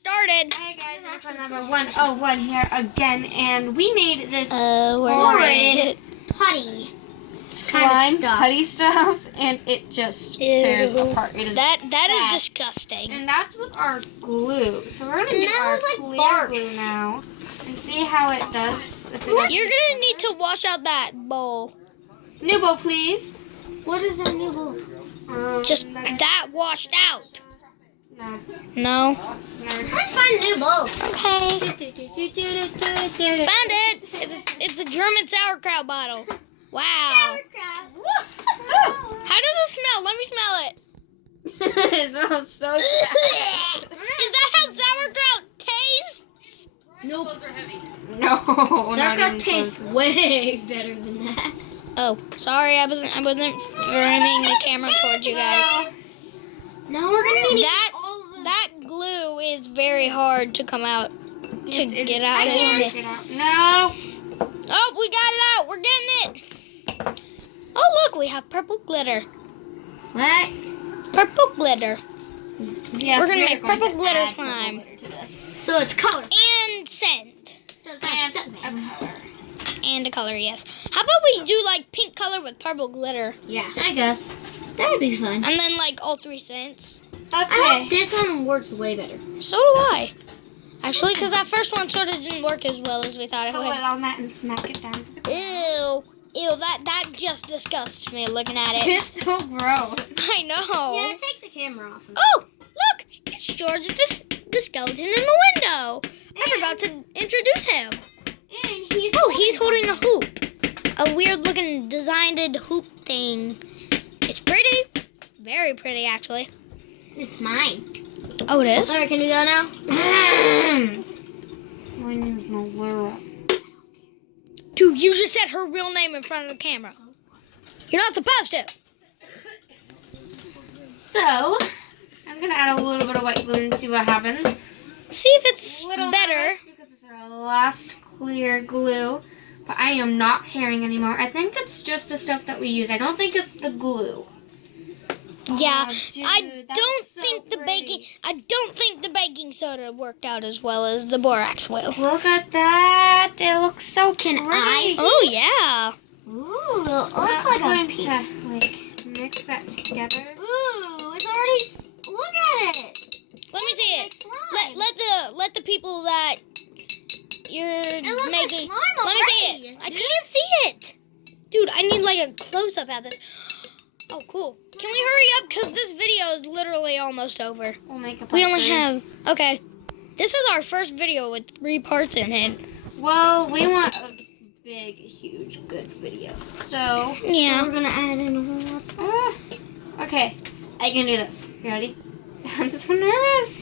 Started. Hey guys, episode number 101 here again, and we made this Horrid putty slime putty stuff, and it just tears apart. It is that bad. is disgusting. And that's with our glue. So we're gonna do That our looks like clear barf. glue now and see how it does. If it You're actually gonna need to wash out that bowl. New bowl, please. What is a new bowl? Just that washed out. No. No. Let's find a new bowl. Okay. Found it. It's a German sauerkraut bottle. Wow. Sauerkraut. How does it smell? Let me smell it. It smells so bad. Is that how sauerkraut tastes? Nope. No, not Sauerkraut even tastes close. way better than that. Oh, sorry. I wasn't aiming the camera towards you guys. Now we're gonna need That glue is very hard to come out Yes, it get is out so of hard it. to get out. No. Oh, we got it out. We're getting it. Oh, look, we have purple glitter. What? Purple glitter. Yes, We're gonna we are make purple to glitter add slime. purple glitter to this. So it's color. And scent. And a color. And a color, yes. How about we do like pink color with purple glitter? Yeah, I guess. that would be fun. And then like all three scents. I Okay. hope this one works way better. So do I. Actually, because that first one sort of didn't work as well as we thought it Put would. it on that and smack it down to the ground. Ew. Ew, that just disgusts me looking at it. It's so gross. I know. Yeah, take the camera off. Oh, look! It's George the skeleton in the window. I forgot to introduce him. And he's He's holding a hoop. A weird looking designed hoop thing. It's pretty. Very pretty, actually. It's mine. Oh, it is? Alright, can we go now? My name's Laura. Dude, you just said her real name in front of the camera. You're not supposed to. So, I'm gonna add a little bit of white glue and see what happens. See if it's Little better. nervous because it's our last clear glue, but I am not pairing anymore. I think it's just the stuff that we use. I don't think it's the glue. Yeah, Oh, dude, I that don't looks so think the baking soda worked out as well as the borax will. Look at that! It looks so pretty. I Oh yeah. Ooh, it looks I'm like a going pink. to mix that together. Ooh, it's already. Look at it. Let me see it. Slime. Let the people that you're It looks like making. slime Let me see already. it. I can't see it. Dude, I need like a close up at this. Oh, cool. Can we hurry up? Because this video is literally almost over. We'll make a We part only three. have. Okay. This is our first video with 3 parts in it. Well, we want a big, huge, good video. So, Yeah. We're gonna add in a whole lot of stuff. okay, I can do this. You ready? I'm so nervous.